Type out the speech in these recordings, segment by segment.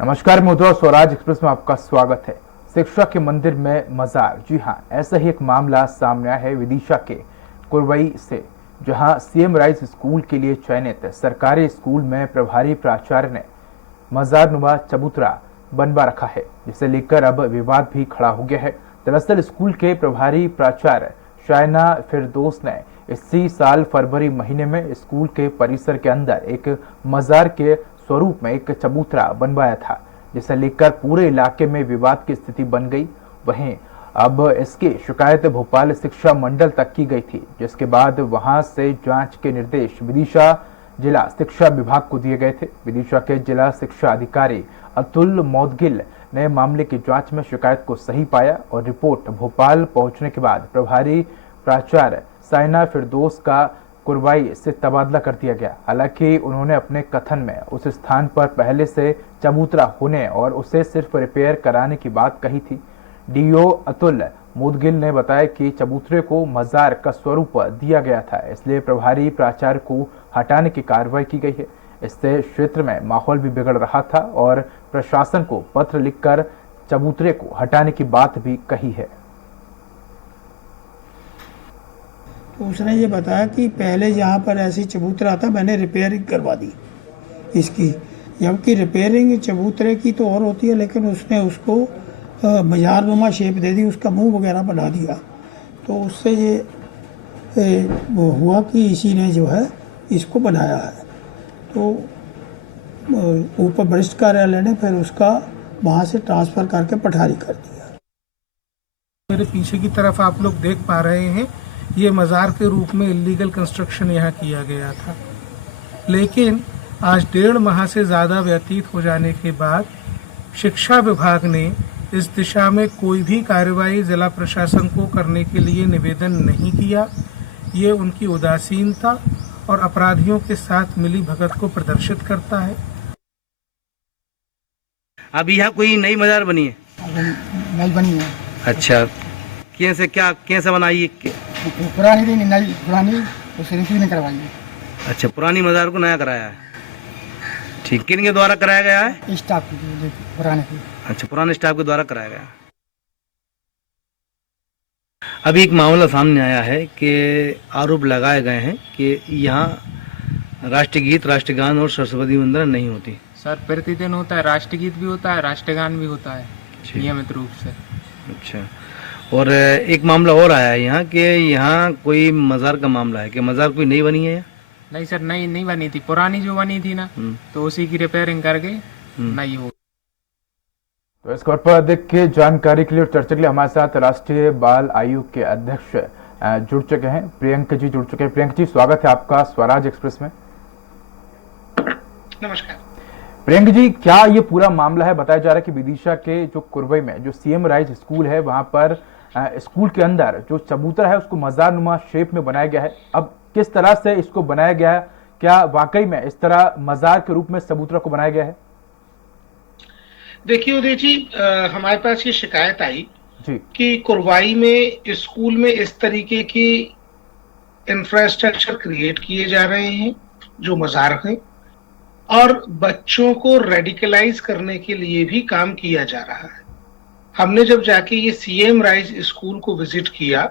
नमस्कार, मैं उद्धव, स्वराज एक्सप्रेस में आपका स्वागत है। शिक्षा के मंदिर में मजार, जी हाँ, ऐसा ही एक मामला सामने आया है विदिशा के कुरवई से, जहां सीएम राइज स्कूल के लिए चयनित सरकारी स्कूल में प्रभारी प्राचार्य ने मजार नुमा चबूतरा बनवा रखा है, जिसे लेकर अब विवाद भी खड़ा हो गया है। दरअसल स्कूल के प्रभारी प्राचार्य शायना फिरदौस ने इसी साल फरवरी महीने में स्कूल के परिसर के अंदर एक मजार के स्वरूप में एक चबूतरा बनवाया था, जिसे लेकर पूरे इलाके में विवाद की स्थिति बन गई। वहीं अब इसकी शिकायत भोपाल शिक्षा मंडल तक की गई थी, जिसके बाद वहां से जांच के निर्देश विदिशा जिला शिक्षा विभाग को दिए गए थे। विदिशा के जिला शिक्षा अधिकारी अतुल मौदगिल ने मामले की जांच में शिकायत को सही पाया और रिपोर्ट भोपाल पहुंचने के बाद प्रभारी प्राचार्य साइना फिरदौस का कुरवाई से तबादला कर दिया गया। हालांकि उन्होंने अपने कथन में उस स्थान पर पहले से चबूतरा होने और उसे सिर्फ रिपेयर कराने की बात कही थी। डीओ अतुल मुदगिल ने बताया कि चबूतरे को मजार का स्वरूप दिया गया था, इसलिए प्रभारी प्राचार्य को हटाने की कार्रवाई की गई है। इससे क्षेत्र में माहौल भी बिगड़ रहा था और प्रशासन को पत्र लिखकर चबूतरे को हटाने की बात भी कही है। तो उसने ये बताया कि पहले जहाँ पर ऐसी चबूतरा था मैंने रिपेयरिंग करवा दी इसकी, जबकि रिपेयरिंग चबूतरे की तो और होती है, लेकिन उसने उसको मजारनुमा शेप दे दी, उसका मुंह वगैरह बना दिया। तो उससे ये वो हुआ कि इसी ने जो है इसको बनाया है। तो ऊपर वरिष्ठ कार्यालय ने फिर उसका वहाँ से ट्रांसफ़र करके पठारी कर दिया। मेरे पीछे की तरफ आप लोग देख पा रहे हैं, ये मज़ार के रूप में इलीगल कंस्ट्रक्शन यहाँ किया गया था। लेकिन आज 1.5 माह से ज़्यादा व्यतीत हो जाने के बाद शिक्षा विभाग ने इस दिशा में कोई भी कार्रवाई जिला प्रशासन को करने के लिए निवेदन नहीं किया। ये उनकी उदासीनता और अपराधियों के साथ मिली भगत को प्रदर्शित करता है। अभी यहाँ कोई नई मजार बनी है? नहीं बनी है। अच्छा, कैसे बनाई है? पुरानी थी, नई पुरानी उसे रिसीव नहीं करवाई है। अच्छा, पुरानी मजार को नया कराया है। ठीक, किन के द्वारा कराया गया है? स्टाफ की, पुराने की। अच्छा, पुराने स्टाफ के द्वारा कराया गया। अभी एक मामला सामने आया है कि आरोप लगाए गए हैं कि यहाँ राष्ट्रगीत, राष्ट्रगान और सरस्वती वंदना नहीं होती। सर, प्रतिदिन होता है, राष्ट्रगीत भी होता है, राष्ट्रगान भी होता है नियमित रूप से। अच्छा, और एक मामला और आया है यहाँ कि यहाँ कोई मजार का मामला है कि मजार कोई नई बनी है या? नहीं सर, नहीं बनी थी, पुरानी जो बनी थी ना, तो उसी की रिपेयरिंग करके नई हो। तो इस खबर पर अधिक की जानकारी के लिए और चर्चा के लिए हमारे साथ राष्ट्रीय बाल आयोग के अध्यक्ष जुड़ चुके हैं, प्रियंक जी जुड़ चुके हैं। प्रियंक जी, स्वागत है आपका स्वराज एक्सप्रेस में। नमस्कार प्रियंक जी, क्या ये पूरा मामला है? बताया जा रहा है कि विदिशा के जो कुरवई में जो सीएम राइज स्कूल है, वहां पर स्कूल के अंदर जो चबूतरा है उसको मजार नुमा शेप में बनाया गया है। अब किस तरह से इसको बनाया गया है? क्या वाकई में इस तरह मजार के रूप में चबूतरा को बनाया गया है? देखिए उदय जी, हमारे पास ये शिकायत आई जी कि कुरवाई में स्कूल में इस तरीके की इंफ्रास्ट्रक्चर क्रिएट किए जा रहे हैं जो मजार हैं, और बच्चों को रेडिकलाइज करने के लिए भी काम किया जा रहा है। हमने जब जाके ये सीएम राइज स्कूल को विजिट किया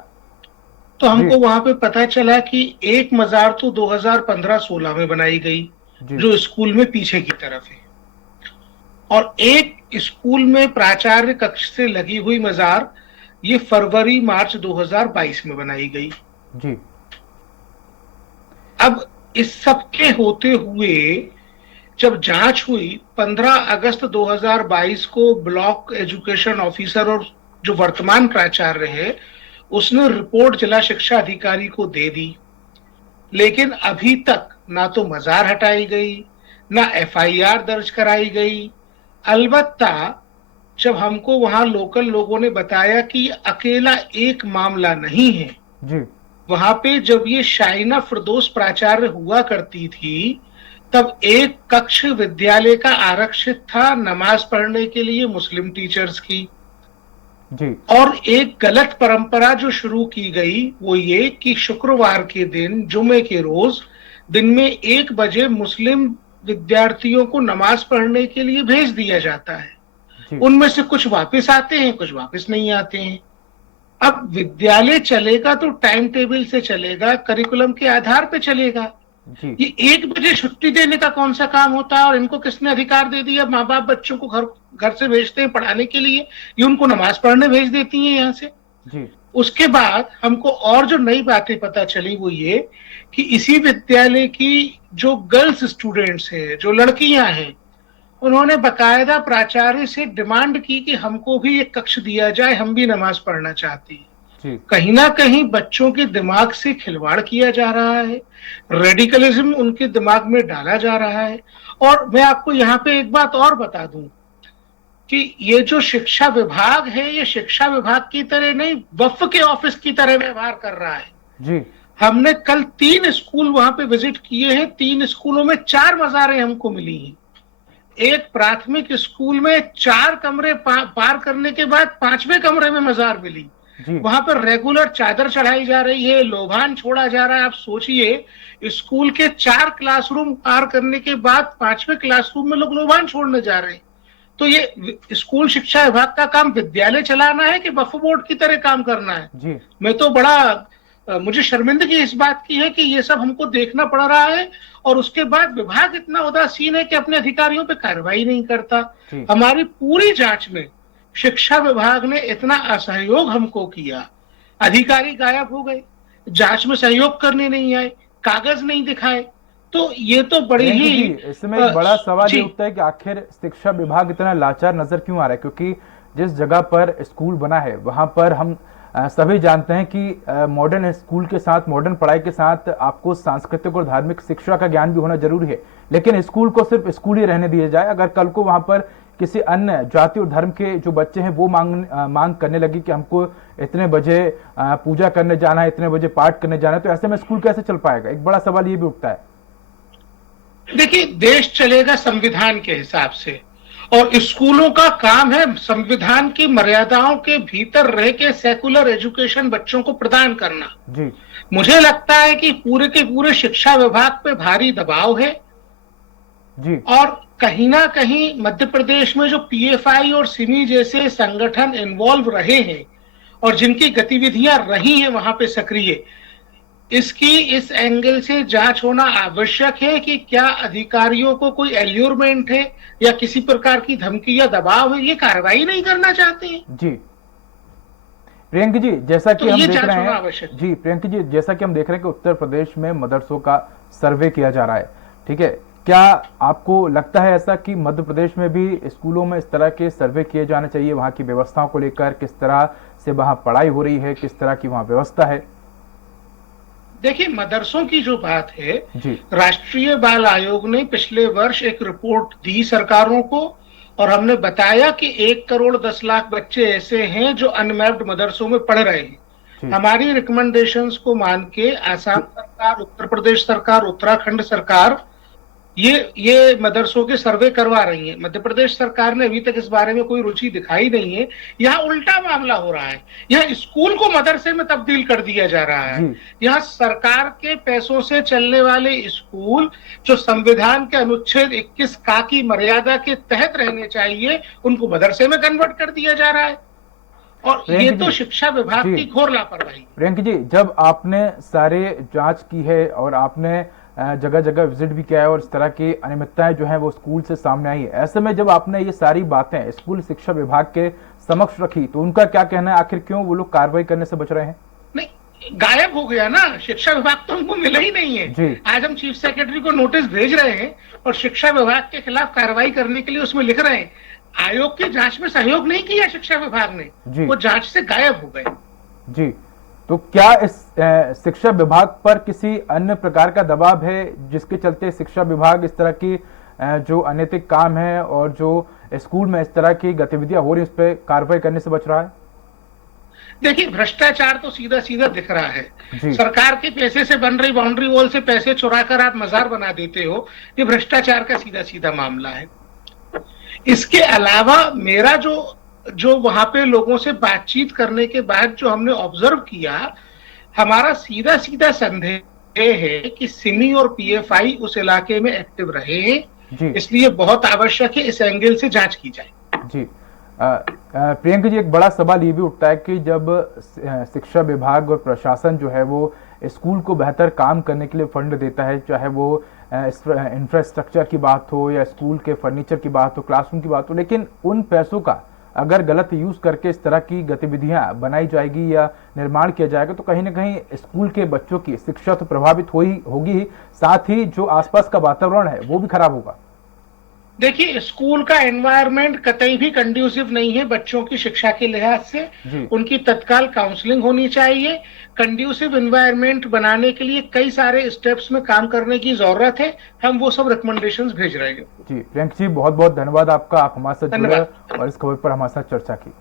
तो हमको वहां पे पता चला कि एक मजार तो 2015-16 में बनाई गई जो स्कूल में पीछे की तरफ है, और एक स्कूल में प्राचार्य कक्ष से लगी हुई मजार ये फरवरी-मार्च 2022 में बनाई गई। जी। अब इस सब के होते हुए जब जांच हुई 15 अगस्त 2022 को ब्लॉक एजुकेशन ऑफिसर और जो वर्तमान प्राचार्य है उसने रिपोर्ट जिला शिक्षा अधिकारी को दे दी, लेकिन अभी तक ना तो मजार हटाई गई ना एफआईआर दर्ज कराई गई। अलबत्ता जब हमको वहां लोकल लोगों ने बताया कि अकेला एक मामला नहीं है जी। वहां पे जब ये शाइना फिरदौस प्राचार्य हुआ करती थी तब एक कक्ष विद्यालय का आरक्षित था नमाज पढ़ने के लिए मुस्लिम टीचर्स की जी। और एक गलत परंपरा जो शुरू की गई वो ये कि शुक्रवार के दिन जुमे के रोज दिन में 1 बजे मुस्लिम विद्यार्थियों को नमाज पढ़ने के लिए भेज दिया जाता है। जी उनमें से कुछ वापस आते हैं, कुछ वापस नहीं आते हैं। अब विद्यालय चलेगा तो टाइम टेबल से चलेगा, करिकुलम के आधार पे चलेगा। जी ये 1 बजे छुट्टी देने का कौन सा काम होता है, और इनको किसने अधिकार दे दिया? माँ बाप बच्चों को घर से भेजते हैं पढ़ाने के लिए, ये उनको नमाज पढ़ने भेज देती हैं यहाँ से। जी उसके बाद हमको और जो नई बातें पता चली वो ये कि इसी विद्यालय की जो गर्ल्स स्टूडेंट्स हैं, जो लड़कियां हैं, उन्होंने बकायदा प्राचार्य से डिमांड की कि हमको भी एक कक्ष दिया जाए, हम भी नमाज पढ़ना चाहती हैं। जी कहीं ना कहीं बच्चों के दिमाग से खिलवाड़ किया जा रहा है, रेडिकलिज्म उनके दिमाग में डाला जा रहा है। और मैं आपको यहाँ पे एक बात और बता दूं कि ये जो शिक्षा विभाग है, ये शिक्षा विभाग की तरह नहीं, वक्फ के ऑफिस की तरह व्यवहार कर रहा है। जी हमने कल 3 स्कूल वहां पे विजिट किए हैं, 3 स्कूलों में 4 मज़ारें हमको मिली हैं। एक प्राथमिक स्कूल में 4 कमरे पार करने के बाद 5वें कमरे में मज़ार मिली। जी वहां पर रेगुलर चादर चढ़ाई जा रही है, लोभान छोड़ा जा रहा है। आप सोचिए, स्कूल के 4 क्लासरूम पार करने के बाद 5वें क्लासरूम में लोग लोभान छोड़ने जा रहे हैं। तो ये स्कूल शिक्षा विभाग का काम विद्यालय चलाना है कि वक्फ बोर्ड की तरह काम करना है? जी मैं तो मुझे शर्मिंदगी इस बात की है कि ये सब हमको देखना पड़ रहा है, और उसके बाद विभाग इतना उदासीन है कि अपने अधिकारियों पे कार्रवाई नहीं करता। जी। हमारी पूरी जांच में शिक्षा विभाग ने इतना असहयोग हमको किया, अधिकारी गायब हो गए, जांच में सहयोग करने नहीं आए, कागज नहीं दिखाए। तो ये तो बड़ी प्रियंका ही जी, इसमें एक बड़ा सवाल ये जी। उठता है कि आखिर शिक्षा विभाग इतना लाचार नजर क्यों आ रहा है, क्योंकि जिस जगह पर स्कूल बना है वहां पर हम सभी जानते हैं कि मॉडर्न स्कूल के साथ, मॉडर्न पढ़ाई के साथ आपको सांस्कृतिक और धार्मिक शिक्षा का ज्ञान भी होना जरूरी है। लेकिन स्कूल को सिर्फ स्कूल ही रहने दिया जाए, अगर कल को वहां पर किसी अन्य जाति और धर्म के जो बच्चे हैं वो मांग करने लगी कि हमको इतने बजे पूजा करने जाना है, इतने बजे पाठ करने जाना है, तो ऐसे में स्कूल कैसे चल पाएगा? एक बड़ा सवाल ये भी उठता है। देखिए, देश चलेगा संविधान के हिसाब से, और स्कूलों का काम है संविधान की मर्यादाओं के भीतर रह के सेकुलर एजुकेशन बच्चों को प्रदान करना। जी मुझे लगता है कि पूरे के पूरे शिक्षा विभाग पे भारी दबाव है, जी और कहीं ना कहीं मध्य प्रदेश में जो पीएफआई और सिमी जैसे संगठन इन्वॉल्व रहे हैं और जिनकी गतिविधियां रही हैं वहां पे सक्रिय, इसकी इस एंगल से जांच होना आवश्यक है कि क्या अधिकारियों को कोई एल्यूरमेंट है या किसी प्रकार की धमकी या दबाव है, ये कार्रवाई नहीं करना चाहते हैं। जी प्रियंका जी, जैसा कि तो हम ये देख जांच रहे होना हैं, आवश्यक है। जी प्रियंका जी, जैसा कि हम देख रहे हैं कि उत्तर प्रदेश में मदरसों का सर्वे किया जा रहा है, ठीक है, क्या आपको लगता है ऐसा कि मध्य प्रदेश में भी स्कूलों में इस तरह के सर्वे किए जाने चाहिए, वहां की व्यवस्थाओं को लेकर, किस तरह से वहां पढ़ाई हो रही है, किस तरह की वहां व्यवस्था है? देखिए, मदरसों की जो बात है, जी राष्ट्रीय बाल आयोग ने पिछले वर्ष एक रिपोर्ट दी सरकारों को, और हमने बताया कि 1,10,00,000 बच्चे ऐसे हैं जो अनमैप्ड मदरसों में पढ़ रहे हैं। जी हमारी रिकमेंडेशंस को मान के आसाम सरकार, उत्तर प्रदेश सरकार, उत्तराखंड सरकार ये मदरसों के सर्वे करवा रही है। मध्य प्रदेश सरकार ने अभी तक इस बारे में कोई रुचि दिखाई नहीं है। यहाँ उल्टा मामला हो रहा है, यहाँ स्कूल को मदरसे में तब्दील कर दिया जा रहा है। यहाँ सरकार के पैसों से चलने वाले स्कूल जो संविधान के अनुच्छेद 21 का की मर्यादा के तहत रहने चाहिए, उनको मदरसे में कन्वर्ट कर दिया जा रहा है, और ये तो शिक्षा विभाग की घोर लापरवाही। प्रियंका जी, जब आपने सारे जांच की है और आपने जगह जगह विजिट भी किया है और इस तरह की अनियमितताएं जो हैं वो स्कूल से सामने आई है, ऐसे में जब आपने ये सारी बातें स्कूल शिक्षा विभाग के समक्ष रखी तो उनका क्या कहना है? आखिर क्यों वो लोग कार्रवाई करने से बच रहे हैं? नहीं, गायब हो गया ना, शिक्षा विभाग तो हमको मिला ही नहीं है। आज हम चीफ सेक्रेटरी को नोटिस भेज रहे हैं और शिक्षा विभाग के खिलाफ कार्रवाई करने के लिए उसमें लिख रहे हैं। आयोग की जांच में सहयोग नहीं किया शिक्षा विभाग ने, वो जांच से गायब हो गए। जी, तो क्या इस शिक्षा विभाग पर किसी अन्य प्रकार का दबाव है जिसके चलते शिक्षा विभाग इस तरह की जो अनैतिक काम है और जो स्कूल में इस तरह की गतिविधियां हो रही है उस पर कार्रवाई करने से बच रहा है? देखिए, भ्रष्टाचार तो सीधा सीधा दिख रहा है। सरकार के पैसे से बन रही बाउंड्री वॉल से पैसे चुराकर आप मजार बना देते हो, ये भ्रष्टाचार का सीधा सीधा मामला है। इसके अलावा मेरा जो वहां पे लोगों से बातचीत करने के बाद जो हमने ऑब्जर्व किया, हमारा सीधा सीधा संदेह है कि सिमी और पीएफआई उस इलाके में एक्टिव रहे जी। इसलिए बहुत आवश्यक है इस एंगल से जांच की जाए। जी प्रियंका जी, एक बड़ा सवाल ये भी उठता है कि जब शिक्षा विभाग और प्रशासन जो है वो स्कूल को बेहतर काम करने के लिए फंड देता है, चाहे वो इंफ्रास्ट्रक्चर की बात हो या स्कूल के फर्नीचर की बात हो, क्लासरूम की बात हो, लेकिन उन पैसों का अगर गलत यूज करके इस तरह की गतिविधियां बनाई जाएगी या निर्माण किया जाएगा तो कहीं ना कहीं स्कूल के बच्चों की शिक्षा तो प्रभावित होगी, साथ ही जो आसपास का वातावरण है वो भी खराब होगा। देखिए, स्कूल का एनवायरनमेंट कतई भी कंड्यूसिव नहीं है बच्चों की शिक्षा के लिहाज से। उनकी तत्काल काउंसलिंग होनी चाहिए। कंड्यूसिव एनवायरनमेंट बनाने के लिए कई सारे स्टेप्स में काम करने की जरूरत है। हम वो सब रिकमेंडेशंस भेज रहे हैं। जी प्रियंका जी, बहुत बहुत धन्यवाद आपका, आप हमारे साथ जुड़े और इस खबर पर हमारे साथ चर्चा की।